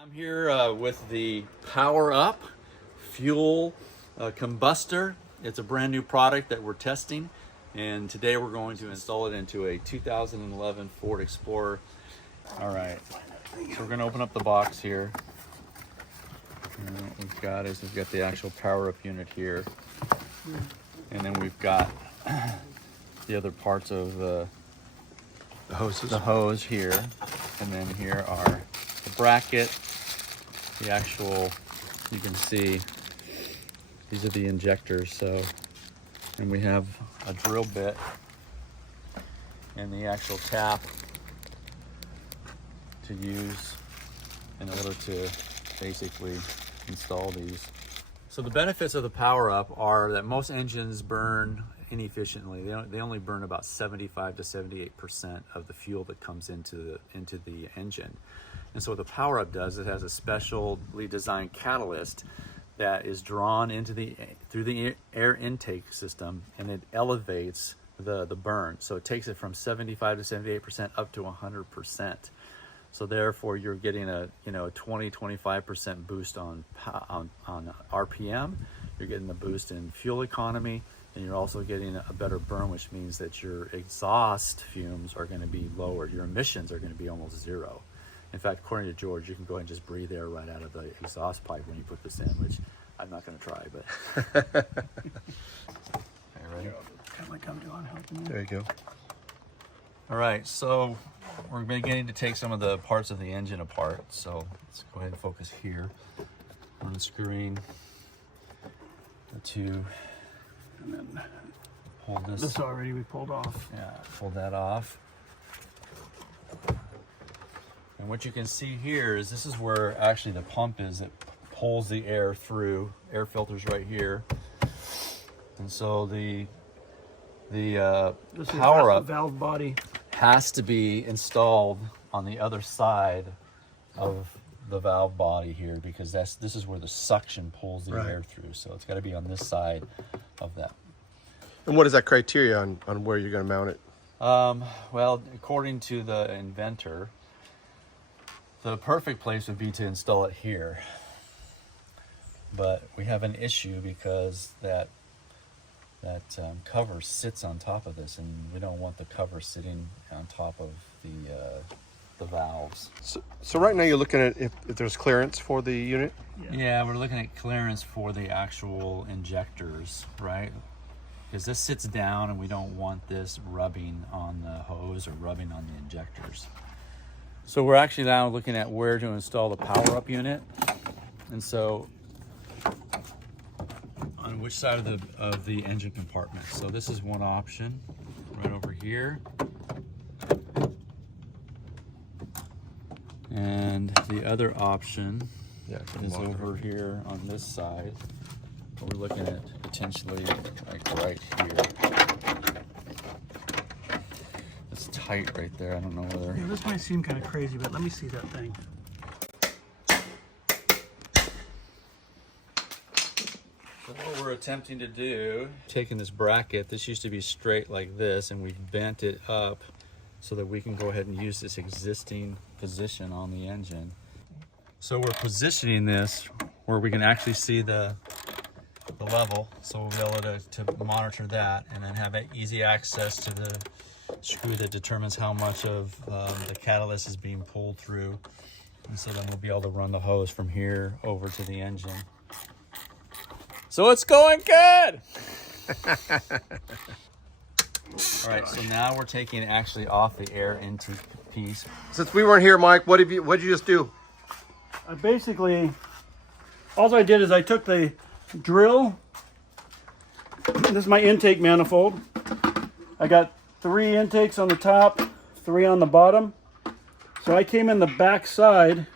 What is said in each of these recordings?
I'm here with the PowerUp Fuel Combustor. It's a brand new product that we're testing, and today we're going to install it into a 2011 Ford Explorer. All right, so we're going to open up the box here. And what we've got is we've got the actual PowerUp unit here, and then we've got the other parts of the hose here, and then here are the bracket, the actual, you can see these are the injectors. So, and we have a drill bit and the actual tap to use in order to basically install these. So the benefits of the PowerUp are that most engines burn inefficiently. They only burn about 75 to 78% of the fuel that comes into the engine. And so what the PowerUp does, it has a specially designed catalyst that is drawn through the air intake system, and it elevates the burn. So it takes it from 75 to 78% up to 100%. So therefore you're getting a 20-25% boost on RPM. You're getting the boost in fuel economy, and you're also getting a better burn, which means that your exhaust fumes are going to be lower. Your emissions are going to be almost zero. In fact, according to George, you can go ahead and just breathe air right out of the exhaust pipe when you put this in, which I'm not going to try, but. Okay, ready? There you go. All right, so we're beginning to take some of the parts of the engine apart. So let's go ahead and focus here. Unscrewing the two, and then pull this already we pulled off. Yeah, pull that off. And what you can see here is this is where actually the pump is that pulls the air through. Air filters right here. And so the PowerUp valve body has to be installed on the other side of the valve body here, because this is where the suction pulls the air through. So it's got to be on this side of that. And what is that criteria on where you're going to mount it? Well, according to the inventor, the perfect place would be to install it here. But we have an issue because that cover sits on top of this, and we don't want the cover sitting on top of the valves. So right now you're looking at if there's clearance for the unit? Yeah, we're looking at clearance for the actual injectors, right? Because this sits down and we don't want this rubbing on the hose or rubbing on the injectors. So we're actually now looking at where to install the PowerUp unit. And so on which side of the engine compartment. So this is one option right over here. And the other option is over here on this side. We're looking at potentially like right here. It's tight right there. I don't know whether. Yeah, this might seem kind of crazy, but let me see that thing. So what we're attempting to do, taking this bracket, this used to be straight like this, and we've bent it up so that we can go ahead and use this existing position on the engine. So we're positioning this where we can actually see the level, so we'll be able to monitor that, and then have easy access to the screw that determines how much of the catalyst is being pulled through. And so then we'll be able to run the hose from here over to the engine. So it's going good! All right, so now we're taking actually off the air intake piece. Since we weren't here, Mike, what did you just do? I basically, all I did is I took the drill. This is my intake manifold. I got 3 intakes on the top, 3 on the bottom. So I came in the back side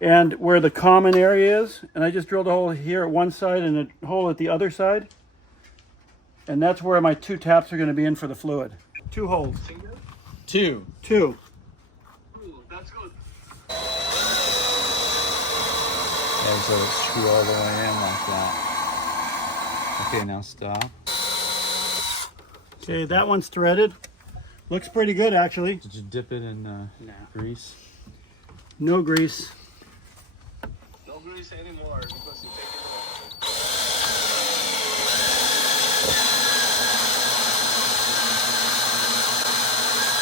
and where the common area is, and I just drilled a hole here at one side and a hole at the other side. And that's where my 2 taps are going to be in for the fluid. 2 holes. 2. 2. Ooh, that's good. And so screw all the way in like that. Okay, now stop. Okay, that one's threaded. Looks pretty good, actually. Did you dip it in grease? No grease. this anymore because you take it off.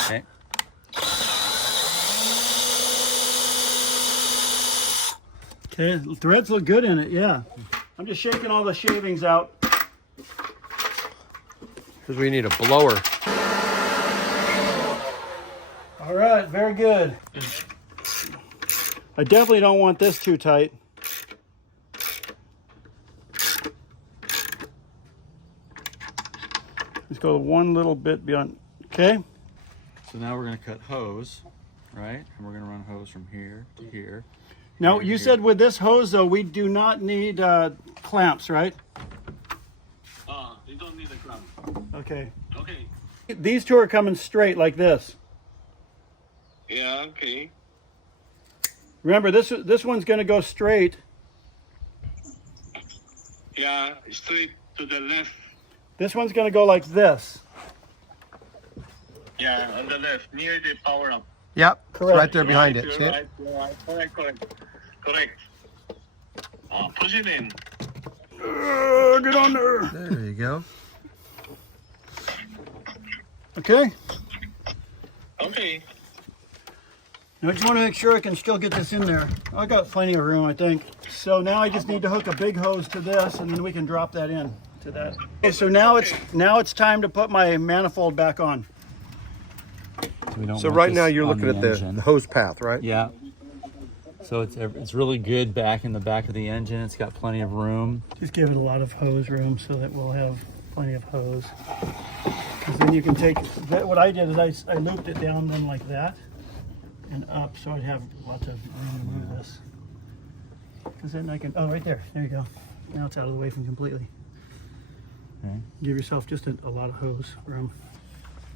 Okay. Okay, the threads look good in it, yeah. I'm just shaking all the shavings out. Because we need a blower. All right, very good. I definitely don't want this too tight. Let's go one little bit beyond. Okay. So now we're going to cut hose, right? And we're going to run hose from here to here. Now, here to you here. said with this hose, though, we do not need clamps, right? You don't need a clamp. Okay. Okay. These two are coming straight like this. Yeah, okay. Remember, this one's going to go straight. Yeah, straight to the left. This one's going to go like this. Yeah, on the left, near the power up. Yep, it's Correct. right there behind Right, it. you're See it? right, you're right. Correct. Correct. Push it in. Get on there. There you go. Okay. Okay. Now, I just want to make sure I can still get this in there. I got plenty of room, I think. So now I just need to hook a big hose to this, and then we can drop that in to that. Okay, so now it's time to put my manifold back on. We don't So want right this now you're on looking at engine. the hose path, right? Yeah. So it's really good back in the back of the engine. It's got plenty of room. Just give it a lot of hose room so that we'll have plenty of hose. Because then you can take that. What I did is I looped it down then like that and up, so I'd have lots of room to move this. Because then I can. Oh, right there. There you go. Now it's out of the way from completely. Okay. Give yourself just a lot of hose room.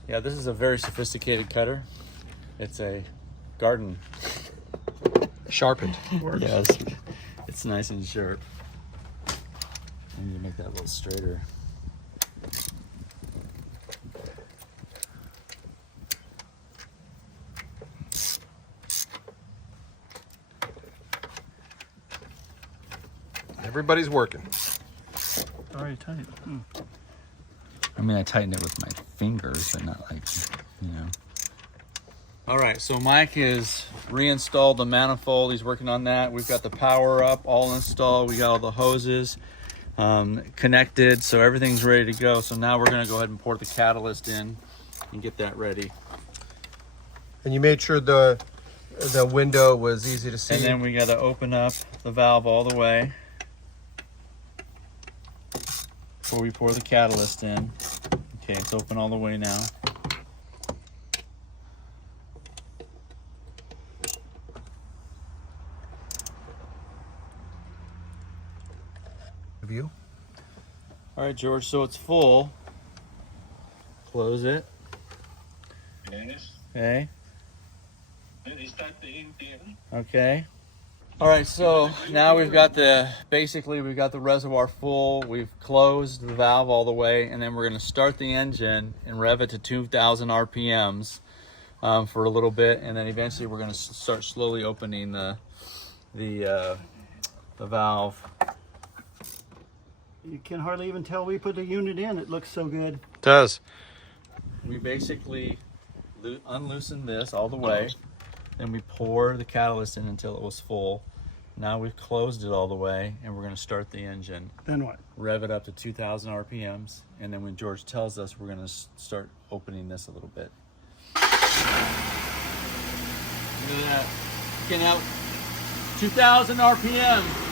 Yeah, this is a very sophisticated cutter. It's a garden. Sharpened. Works. Yes, it's nice and sharp. I need to make that a little straighter. Everybody's working. Already tight. I mean, I tightened it with my fingers, but not like, you know. All right, so Mike has reinstalled the manifold. He's working on that. We've got the PowerUp all installed. We got all the hoses connected, so everything's ready to go. So now we're gonna go ahead and pour the catalyst in and get that ready. And you made sure the window was easy to see. And then we gotta open up the valve all the way before we pour the catalyst in. Okay, it's open all the way now. View. All right, George, so it's full. Close it. Yes. Okay. Then start the engine. Okay. All right, so now we've got basically we've got the reservoir full. We've closed the valve all the way, and then we're going to start the engine and rev it to 2,000 RPMs for a little bit, and then eventually we're going to start slowly opening the valve. You can hardly even tell we put the unit in. It looks so good. It does. We basically unloosen this all the way, and we pour the catalyst in until it was full. Now we've closed it all the way, and we're going to start the engine. Then what? Rev it up to 2,000 RPMs, and then when George tells us, we're going to start opening this a little bit. Look at that. Getting out 2,000 RPM.